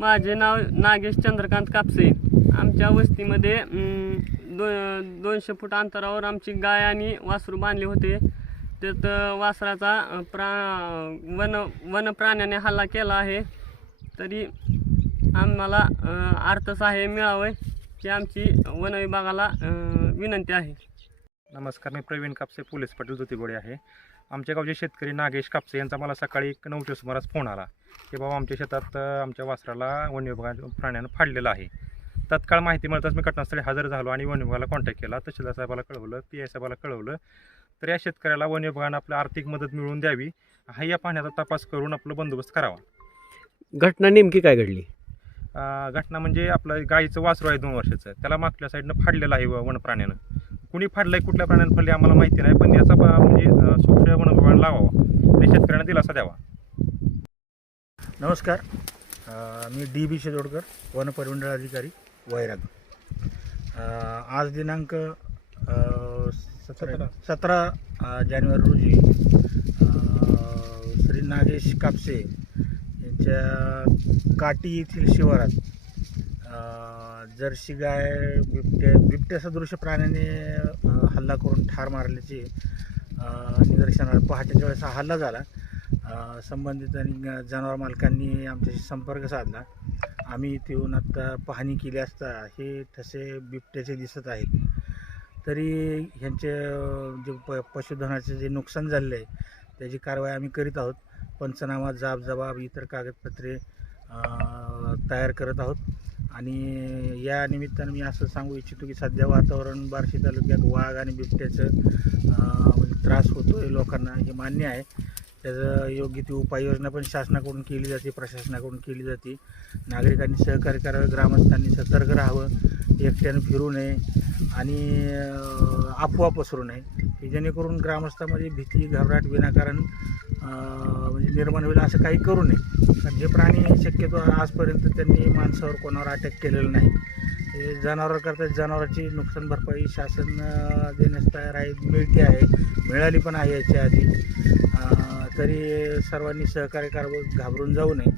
माझे नाव नागेश चंद्रकांत कापसे. आमच्या वस्तीमध्ये दो दोनशे फूट अंतरावर आमची गाय आणि वासरू बांधले होते. त्यात वासराचा प्रा वन वन प्राण्याने हल्ला केला आहे. तरी आम्हाला अर्थसहाय्य मिळावे ही आमची वनविभागाला विनंती आहे. नमस्कार मी प्रवीण कापसे पोलीस पाटील ज्योतिगोडे आहे. आमच्या गावचे शेतकरी नागेश कापसे यांचा मला सकाळी एक नऊच्या सुमारास फोन आला की बाबा आमच्या शेतात आमच्या वासराला वन विभागा प्राण्यानं फाडलेलं आहे. तत्काळ माहिती मिळताच मी घटनास्थळी हजर झालो आणि वन विभागाला कॉन्टॅक्ट केला. तहसीलदार साहेबाला कळवलं पी आय साहेबाला कळवलं. तर या शेतकऱ्याला वन विभागानं आपलं आर्थिक मदत मिळवून द्यावी हा या पाहण्याचा तपास करून आपलं बंदोबस्त करावा. घटना नेमकी काय घडली? घटना म्हणजे आपलं गाईचं वासरू आहे दोन वर्षाचं. त्याला मागच्या साईडनं फाडलेलं आहे व- वन प्राण्यानं. कुणी फाडलंय कुठल्या प्राण्यानं फाडले आम्हाला माहिती नाही. पण याचा म्हणजे सूक्ष्म विभागानं लावावा. आणि शेतकऱ्यांना दिलासा द्यावा. नमस्कार. मी डी बी शिरोडकर वनपरिमंडळ अधिकारी वैराग. आज दिनांक सतरा सतरा. जानेवारी रोजी श्री नागेश कापसे यांच्या काटी येथील शिवारात जर्सी गाय बिबट्या बिबट्यासदृश प्राण्याने हल्ला करून ठार मारल्याचे निदर्शनाला पहाटेच्या वेळेस हा हल्ला झाला संबंधित आणि जनावर मालकांनी आमच्याशी संपर्क साधला. आम्ही येऊन आत्ता पाहणी केली असता हे तसे बिबट्याचे दिसत आहेत. तरी ह्यांचे जे प पशुधनाचे जे नुकसान झालेलं आहे त्याची कारवाई आम्ही करीत आहोत. पंचनामा जाब जबाब इतर कागदपत्रे तयार करत आहोत. आणि या निमित्तानं मी असं सांगू इच्छितो की सध्या वातावरण बार्शी तालुक्यात वाघ आणि बिबट्याचं म्हणजे त्रास होतो आहे लोकांना हे मान्य आहे. त्याचं योग्य ती उपाययोजना पण शासनाकडून केली जाते प्रशासनाकडून केली जाते. नागरिकांनी सहकार्य करावं ग्रामस्थांनी सतर्क राहावं एकट्यानं फिरू नये आणि अफवा पसरू नये. जेणेकरून ग्रामस्थामध्ये भीती घबराट विनाकारण म्हणजे निर्माण होईल असं काही करू नये. कारण हे प्राणी शक्यतो आजपर्यंत त्यांनी माणसावर कोणावर अटॅक केलेलं नाही. हे जनावरांकरता करतात जनावरांची नुकसान भरपाई शासन देण्यास तयार आहे मिळते आहे. मिळाली पण आहे याच्या आधी. तरी सर्वांनी सहकार्य करावं घाबरून जाऊ नये.